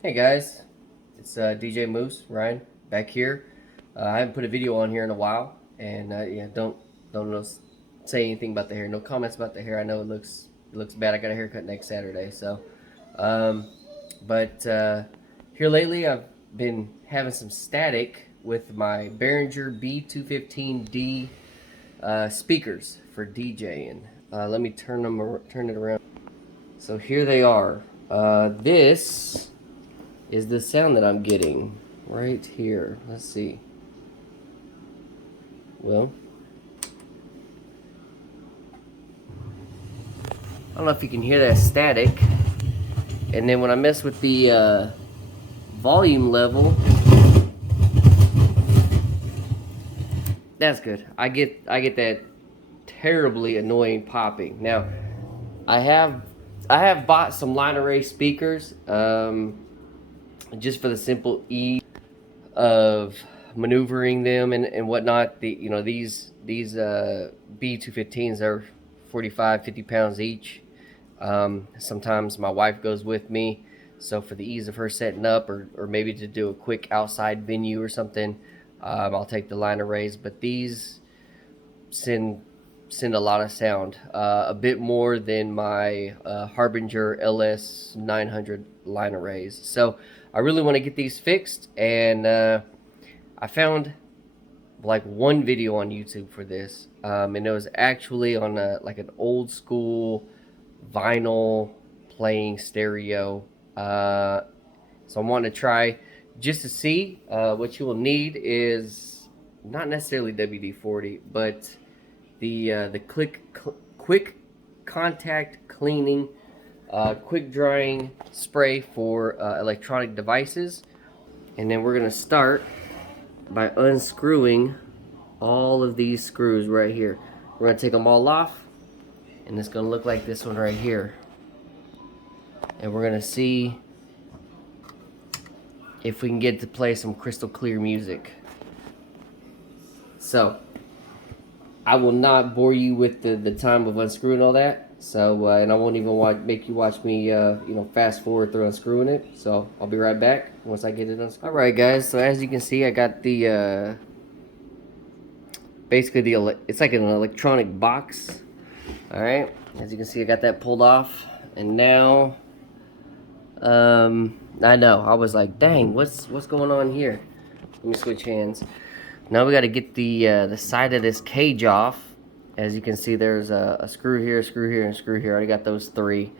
Hey guys, it's DJ Moose Ryan back here. I haven't put a video on here in a while, and yeah, don't know, say anything about the hair. No comments about the hair. I know it looks bad. I got a haircut next Saturday, so um, but here lately I've been having some static with my Behringer B215D speakers for DJing. Let me turn it around. So here they are. This is the sound that I'm getting right here. Let's see. Well, I don't know if you can hear that static. And then when I mess with the volume level, that's good. I get that terribly annoying popping. Now, I have I have bought some line array speakers just for the simple ease of maneuvering them and whatnot. These B215s are 45, 50 pounds each. Sometimes my wife goes with me, so for the ease of her setting up, or maybe to do a quick outside venue or something, I'll take the line arrays. But these send a lot of sound, a bit more than my Harbinger LS 900 line arrays. So I really want to get these fixed, and I found like one video on YouTube for this, and it was actually on like an old school vinyl playing stereo. So I want to try just to see. What you will need is not necessarily WD-40, but the quick contact cleaning, quick drying spray for electronic devices. And then we're gonna start by unscrewing all of these screws right here. We're gonna take them all off, and it's gonna look like this one right here. And we're gonna see if we can get to play some crystal clear music. So I will not bore you with the time of unscrewing all that. So and I won't even make you watch me fast forward through unscrewing it. So I'll be right back once I get it unscrewed. All right, guys. So as you can see, I got the basically it's like an electronic box. All right. As you can see, I got that pulled off, and now I know I was like, dang, what's going on here? Let me switch hands. Now we got to get the side of this cage off. As you can see, there's a screw here, a screw here, and a screw here. I already got those three.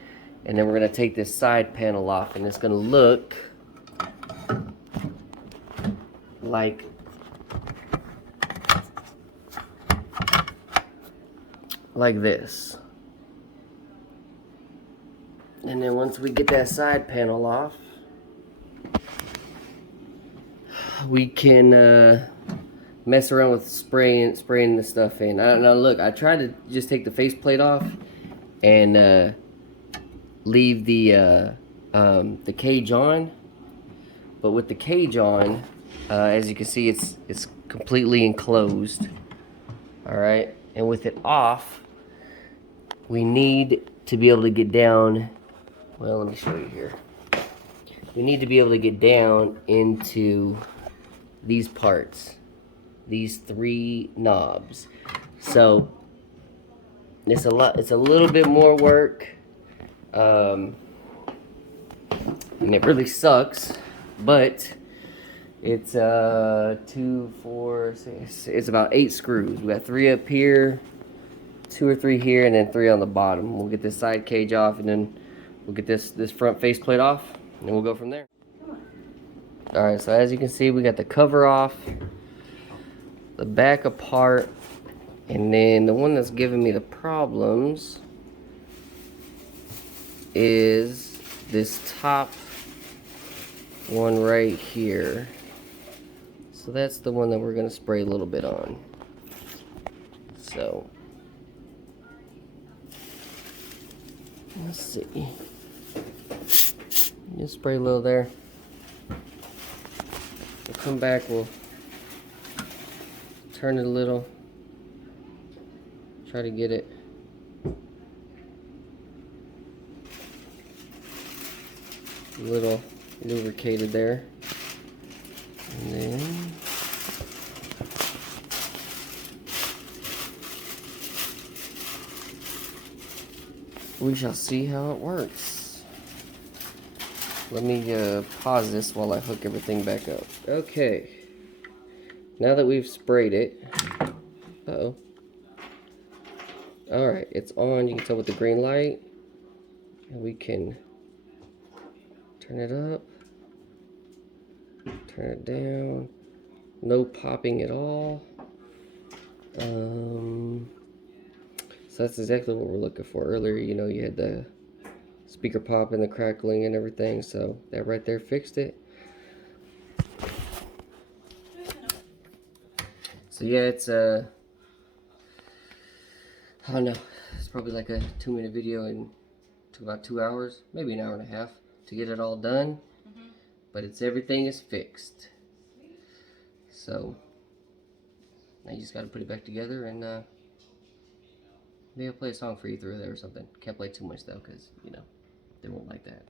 And then we're going to take this side panel off, and it's going to look like this. And then once we get that side panel off, we can mess around with spraying the stuff in. Now look, I tried to just take the faceplate off and leave the cage on, but with the cage on, as you can see, it's completely enclosed. All right, and with it off, we need to be able to get down. Well, let me show you here. We need to be able to get down into these parts, these three knobs. So it's a little bit more work, and it really sucks, but it's 2, 4, 6, it's about 8 screws. We got 3 up here, 2 or 3 here, and then 3 on the bottom. We'll get this side cage off, and then we'll get this front faceplate off, and then we'll go from there. All right, so as you can see, we got the cover off, the back apart, and then the one that's giving me the problems is this top one right here. So that's the one that we're going to spray a little bit on. So let's see. Just spray a little there. We'll come back, we'll turn it a little, try to get it a little lubricated there. And then we shall see how it works. Let me pause this while I hook everything back up. Okay. Now that we've sprayed it, uh-oh. Alright, it's on. You can tell with the green light. And we can turn it up, turn it down. No popping at all. So that's exactly what we're looking for. Earlier, you know, you had the speaker pop and the crackling and everything, so that right there fixed it. So yeah, it's I don't know, it's probably like a 2-minute video and took about 2 hours, maybe an hour and a half to get it all done. But it's everything is fixed. So now you just got to put it back together and maybe I'll play a song for you through there or something. Can't play too much though, because you know they won't like that.